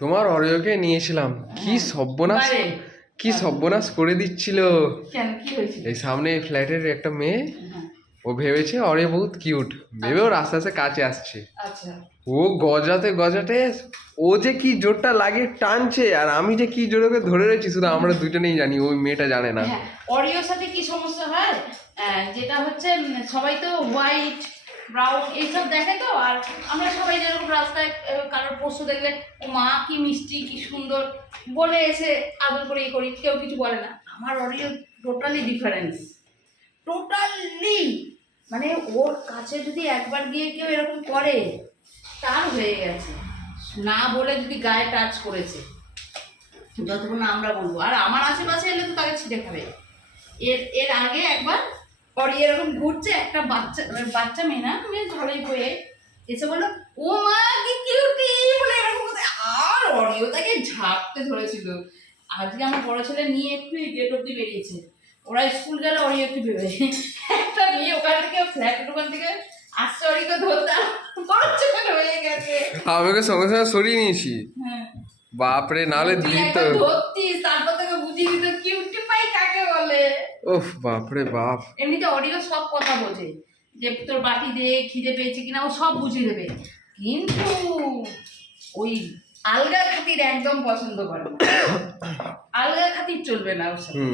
তোমার অরিওকে নিয়েছিলাম, কি সর্বনাশ, কি সর্বনাশ করে দিচ্ছিল। কেন, কি হয়েছিল? এই সামনে ফ্ল্যাটের একটা মেয়ে, ও ভেবেছে অরিও বহুত কিউট ভেবে ওর আস্তে আস্তে কাছে আসছে। আচ্ছা, ও গজাতে গজাতে ও যে কি জোরটা লাগে টানছে, আর আমি যে কি জোরে ওকে ধরে রয়েছি শুধু আমরা দুজনেই জানি, ওই মেয়েটা জানে না। হ্যাঁ, অরিওর সাথে কি সমস্যা হয়, যেটা হচ্ছে সবাই তো হোয়াইট ব্রাউন এইসব দেখে তো, আর আমরা সবাই যেরকম রাস্তায় কারোর পোষ্য দেখলে ও মা কি মিষ্টি কি সুন্দর বলে এসে আদর করে ইয়ে করি, কেউ কিছু বলে না। আমার অরিও টোটালি ডিফারেন্স, টোটালি। মানে ওর কাছে যদি একবার গিয়ে কেউ এরকম করে তার হয়ে গেছে, না বলে যদি গায়ে টাচ করেছে যতক্ষণ না আমরা বলবো, আর আমার আশেপাশে এলে তো তাকে ছিটে খাবে। এর আগে একবার অরি এরকম ঘুরছে, একটা বাচ্চা মেয়ে, না মেয়ে ভালোই বয়ে এসে বললো ও মা কি কিউটি বলে এরকম করতে, আর অরিও তাকে ঝাপতে ধরেছিল। আজকে আমার বড় ছেলে নিয়ে একটু গেট অব্দি বেরিয়েছে, ওরা স্কুল গেলে অরিও একটু বেরোয়, একটা মেয়ে ওখান থেকে ফ্ল্যাটের ওখান থেকে আসছে, অরিকে ধরতে হয়ে গেছে। আমাকে সঙ্গে সঙ্গে সরিয়ে নিয়েছি। হ্যাঁ, বাপরে, নাহলে দিত। ধরতিস তারপর তোকে বুঝিয়ে দিত কিউটি পাই কাকে বলে। ওহ বাপরে বাপ। এমনিতে অডিও সব কথা বোঝে, যে তোর বাটি দে, খিদে পেয়েছে কিনা ও সব বুঝিয়ে দেবে, কিন্তু ওই আলগা খাতির একদম পছন্দ করে না, আলগা খাতির চলবে না ওর সাথে।